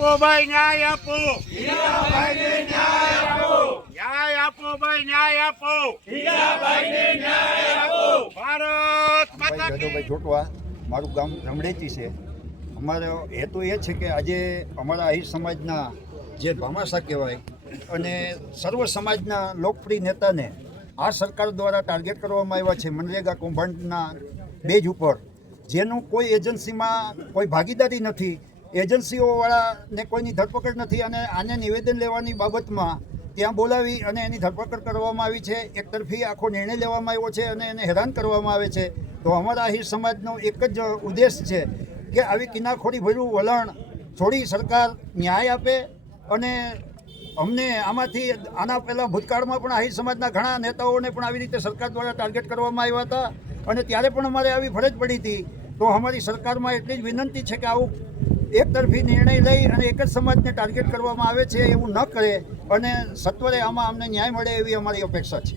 આપો ભાઈ, ન્યાય આપો. હીરાભાઈને ન્યાય આપો. ન્યાય આપો ભાઈ, ન્યાય આપો. હીરાભાઈને ન્યાય આપો. ભારત માતા ભાઈ કી ગજોભાઈ ચોટવા, મારું ગામ રમડેતી છે. અમારો હેતુ એ છે કે આજે અમારા આહિર સમાજના જે ભામાસા કહેવાય અને સર્વ સમાજના લોકપ્રિય નેતાને આ સરકાર દ્વારા ટાર્ગેટ કરવામાં આવ્યા છે મનરેગા કૌભાંડના બેઝ ઉપર, જેનું કોઈ એજન્સીમાં કોઈ ભાગીદારી નથી, એજન્સીઓવાળાને કોઈની ધરપકડ નથી અને આને નિવેદન લેવાની બાબતમાં ત્યાં બોલાવી અને એની ધરપકડ કરવામાં આવી છે. એકતરફી આખો નિર્ણય લેવામાં આવ્યો છે અને એને હેરાન કરવામાં આવે છે. તો અમારા આહિર સમાજનો એક જ ઉદ્દેશ છે કે આવી કિનાખોરી ભર્યું વલણ છોડી સરકાર ન્યાય આપે. અને અમને આમાંથી આના પહેલાં ભૂતકાળમાં પણ આહિર સમાજના ઘણા નેતાઓને પણ આવી રીતે સરકાર દ્વારા ટાર્ગેટ કરવામાં આવ્યા હતા અને ત્યારે પણ અમારે આવી ફરજ પડી હતી. તો અમારી સરકારમાં એટલી જ વિનંતી છે કે આવું એકતરફી નિર્ણય લઈ અને એક જ સમાજને ટાર્ગેટ કરવામાં આવે છે એવું ન કરે અને સત્વરે આમાં અમને ન્યાય મળે એવી અમારી અપેક્ષા છે.